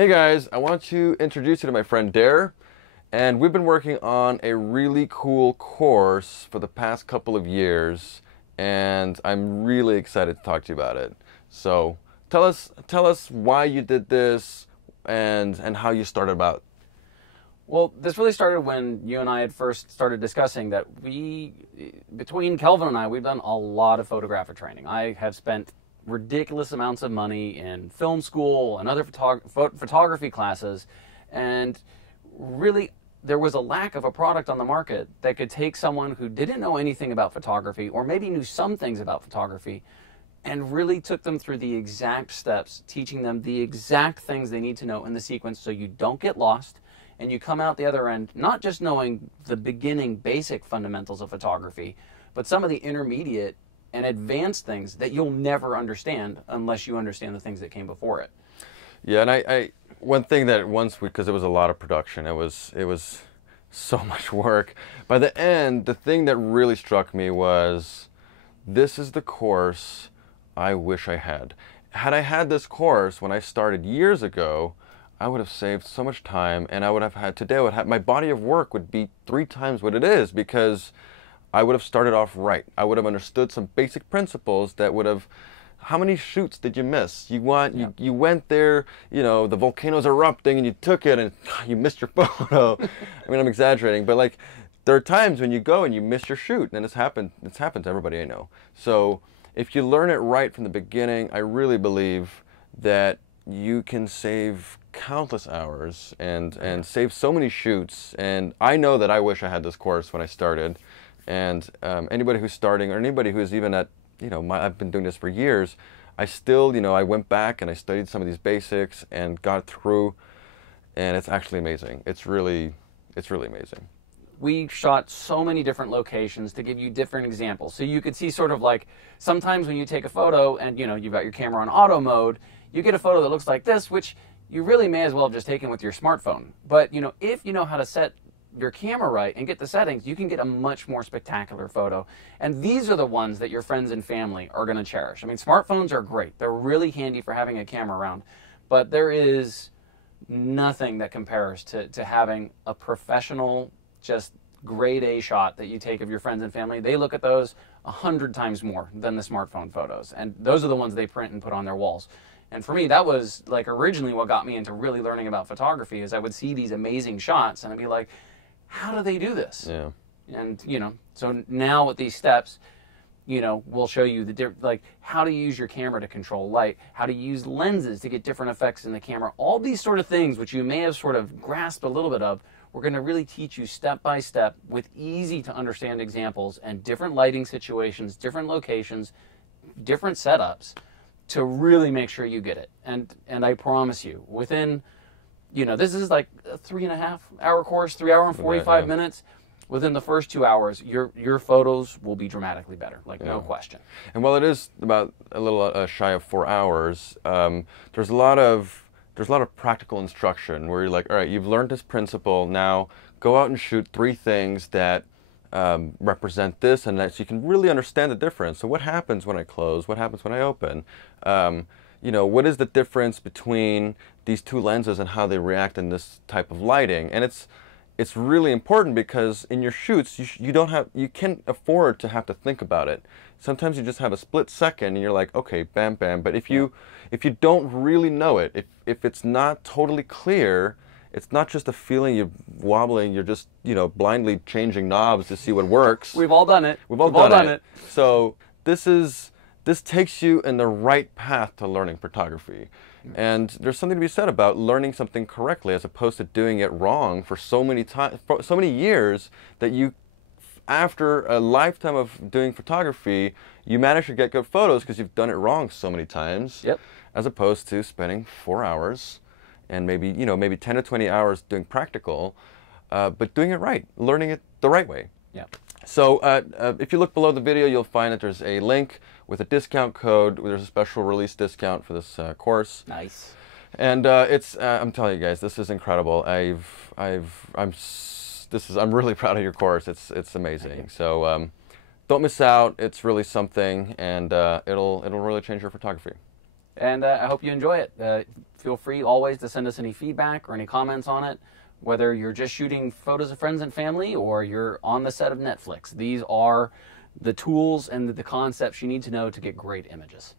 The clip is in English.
Hey guys, I want to introduce you to my friend Dare, and we've been working on a really cool course for the past couple of years, and I'm really excited to talk to you about it. So tell us why you did this and how you started about. Well, this really started when you and I had first started discussing that between Kelvin and I, we've done a lot of photographic training. I have spent ridiculous amounts of money in film school and other photography classes, and really there was a lack of a product on the market that could take someone who didn't know anything about photography or maybe knew some things about photography and really took them through the exact steps, teaching them the exact things they need to know in the sequence so you don't get lost and you come out the other end not just knowing the beginning basic fundamentals of photography, but some of the intermediate and advanced things that you'll never understand unless you understand the things that came before it. Yeah, and I one thing that because it was a lot of production, it was so much work. By the end, the thing that really struck me was this is the course I wish I had. Had I had this course when I started years ago, I would have saved so much time, and I would have had today. My body of work would be 3 times what it is because I would have started off right. I would have understood some basic principles that would have. How many shoots did you miss? You went there, the volcano's erupting, and you took it, and you missed your photo. I mean, I'm exaggerating, but like, there are times when you go and you miss your shoot, and it's happened. It's happened to everybody I know. So if you learn it right from the beginning, I really believe that you can save countless hours and save so many shoots. And I know that I wish I had this course when I started. And anybody who's starting, or anybody who's even at, I've been doing this for years, I still, I went back and I studied some of these basics and got through, and it's actually amazing. It's really amazing. We shot so many different locations to give you different examples. So you could see sort of like, sometimes when you take a photo and, you've got your camera on auto mode, you get a photo that looks like this, which you really may as well have just taken with your smartphone. But, if you know how to set your camera right and get the settings, you can get a much more spectacular photo. And these are the ones that your friends and family are going to cherish. I mean, smartphones are great. They're really handy for having a camera around. But there is nothing that compares to having a professional, just grade A shot that you take of your friends and family. They look at those 100 times more than the smartphone photos. And those are the ones they print and put on their walls. And for me, that was like originally what got me into really learning about photography, is I would see these amazing shots and I'd be like, how do they do this? Yeah. And, so now with these steps, we'll show you how to use your camera to control light, how to use lenses to get different effects in the camera. All these sort of things, which you may have sort of grasped a little bit of, we're going to really teach you step by step with easy to understand examples and different lighting situations, different locations, different setups to really make sure you get it. And I promise you, within, this is like a 3.5-hour course, 3 hour and 45 minutes. Within the first 2 hours, your photos will be dramatically better, no question. And while it is about a little shy of 4 hours, there's a lot of practical instruction where you're like, all right, you've learned this principle, now go out and shoot 3 things that represent this and that, so you can really understand the difference. So what happens when I close? What happens when I open? What is the difference between these 2 lenses and how they react in this type of lighting? And it's really important because in your shoots, you can't afford to have to think about it. Sometimes you just have a split second and you're like, okay, bam, bam. But if you don't really know it, if it's not totally clear, it's not just a feeling you're wobbling, you're just, blindly changing knobs to see what works. We've all done it. We've all done it. So this takes you in the right path to learning photography. And there's something to be said about learning something correctly as opposed to doing it wrong for so many years that after a lifetime of doing photography, you manage to get good photos because you've done it wrong so many times. Yep. As opposed to spending 4 hours and maybe 10 to 20 hours doing practical, but doing it right, learning it the right way. Yeah. So if you look below the video, you'll find that there's a link with a discount code. There's a special release discount for this course. Nice. And I'm telling you guys, this is incredible. I'm really proud of your course. It's amazing. So don't miss out. It's really something, and it'll really change your photography. And I hope you enjoy it. Feel free always to send us any feedback or any comments on it, whether you're just shooting photos of friends and family or you're on the set of Netflix. These are the tools and the concepts you need to know to get great images.